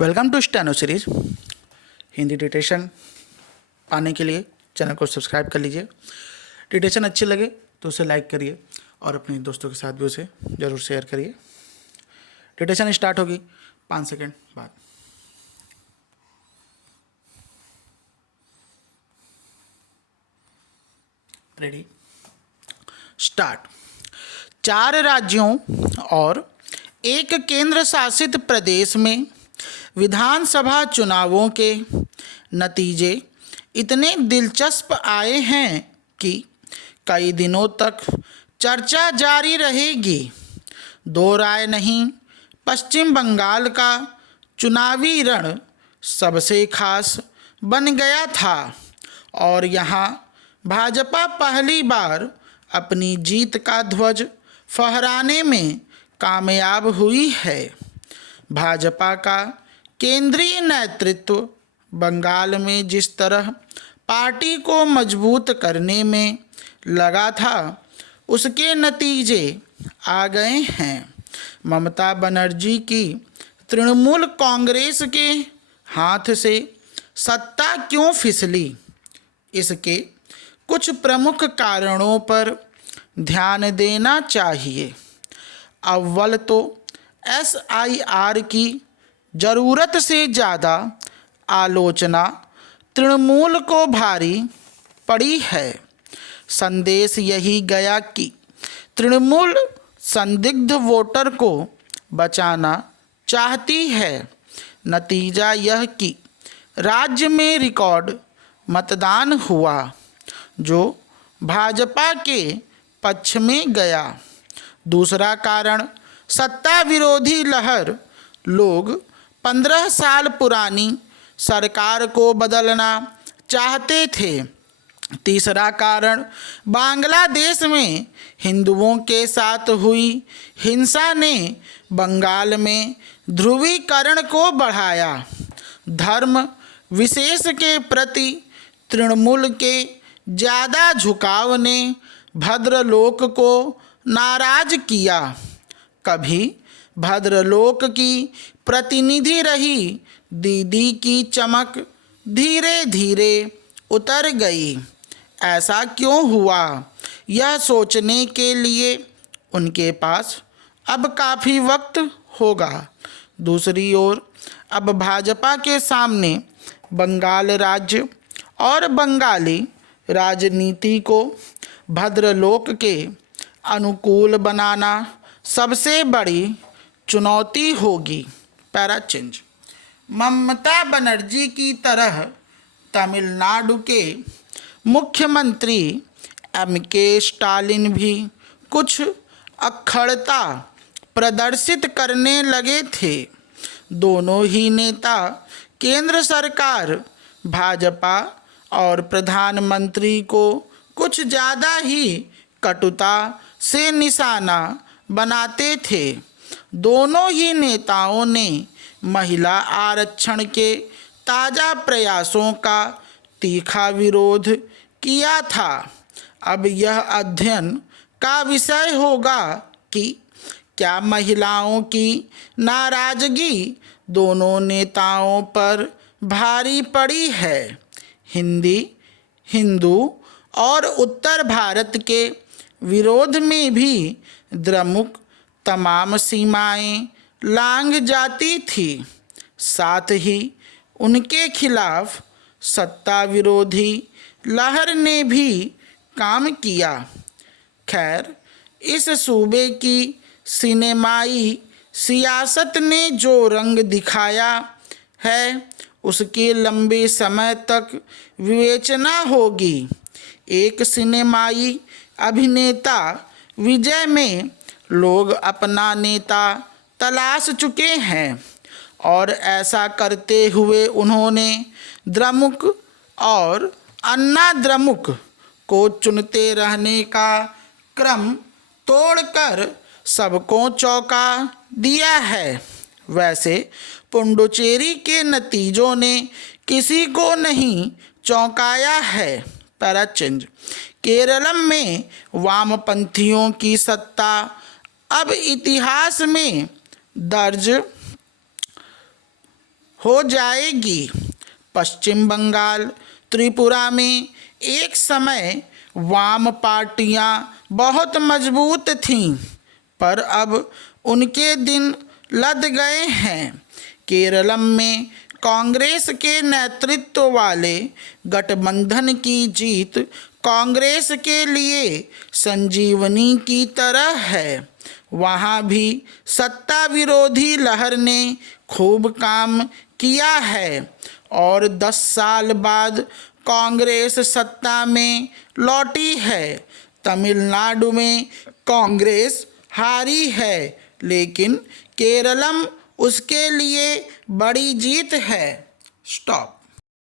Welcome to steno series. Hindi dictation पाने के लिए चैनल को सब्सक्राइब कर लीजिए। डिटेशन अच्छी लगे तो उसे लाइक करिए और अपने दोस्तों के साथ भी उसे ज़रूर शेयर करिए। डिटेशन स्टार्ट होगी 5 सेकंड बाद। Ready, start. 4 राज्यों और एक केंद्र शासित प्रदेश में विधानसभा चुनावों के नतीजे इतने दिलचस्प आए हैं कि कई दिनों तक चर्चा जारी रहेगी। दो राय नहीं, पश्चिम बंगाल का चुनावी रण सबसे खास बन गया था और यहाँ भाजपा पहली बार अपनी जीत का ध्वज फहराने में कामयाब हुई है। भाजपा का केंद्रीय नेतृत्व बंगाल में जिस तरह पार्टी को मजबूत करने में लगा था, उसके नतीजे आ गए हैं। ममता बनर्जी की तृणमूल कांग्रेस के हाथ से सत्ता क्यों फिसली, इसके कुछ प्रमुख कारणों पर ध्यान देना चाहिए। अव्वल तो SIR की ज़रूरत से ज़्यादा आलोचना तृणमूल को भारी पड़ी है। संदेश यही गया कि तृणमूल संदिग्ध वोटर को बचाना चाहती है। नतीजा यह कि राज्य में रिकॉर्ड मतदान हुआ जो भाजपा के पक्ष में गया। दूसरा कारण सत्ता विरोधी लहर। लोग 15 साल पुरानी सरकार को बदलना चाहते थे। तीसरा कारण बांग्लादेश में हिंदुओं के साथ हुई हिंसा ने बंगाल में ध्रुवीकरण को बढ़ाया। धर्म विशेष के प्रति तृणमूल के ज़्यादा झुकाव ने भद्रलोक को नाराज किया। कभी भद्रलोक की प्रतिनिधि रही दीदी की चमक धीरे धीरे उतर गई। ऐसा क्यों हुआ, यह सोचने के लिए उनके पास अब काफ़ी वक्त होगा। दूसरी ओर अब भाजपा के सामने बंगाल राज्य और बंगाली राजनीति को भद्रलोक के अनुकूल बनाना सबसे बड़ी चुनौती होगी। Para change. ममता बनर्जी की तरह तमिलनाडु के मुख्यमंत्री MK स्टालिन भी कुछ अक्खड़ता प्रदर्शित करने लगे थे। दोनों ही नेता केंद्र सरकार, भाजपा और प्रधानमंत्री को कुछ ज़्यादा ही कटुता से निशाना बनाते थे। दोनों ही नेताओं ने महिला आरक्षण के ताज़ा प्रयासों का तीखा विरोध किया था। अब यह अध्ययन का विषय होगा कि क्या महिलाओं की नाराज़गी दोनों नेताओं पर भारी पड़ी है। हिंदू और उत्तर भारत के विरोध में भी द्रमुक तमाम सीमाएं लांघ जाती थी। साथ ही उनके खिलाफ सत्ता विरोधी लहर ने भी काम किया। खैर, इस सूबे की सिनेमाई सियासत ने जो रंग दिखाया है उसकी लंबे समय तक विवेचना होगी। एक सिनेमाई अभिनेता विजय में लोग अपना नेता तलाश चुके हैं और ऐसा करते हुए उन्होंने द्रमुक और अन्ना द्रमुक को चुनते रहने का क्रम तोड़कर सबको चौंका दिया है। वैसे पुडुचेरी के नतीजों ने किसी को नहीं चौंकाया है। Para change. केरलम में वामपंथियों की सत्ता अब इतिहास में दर्ज हो जाएगी। पश्चिम बंगाल, त्रिपुरा में एक समय वाम पार्टियां बहुत मजबूत थीं, पर अब उनके दिन लद गए हैं। केरलम में कांग्रेस के नेतृत्व वाले गठबंधन की जीत कांग्रेस के लिए संजीवनी की तरह है। वहाँ भी सत्ता विरोधी लहर ने खूब काम किया है और 10 साल बाद कांग्रेस सत्ता में लौटी है। तमिलनाडु में कांग्रेस हारी है, लेकिन केरलम उसके लिए बड़ी जीत है। स्टॉप।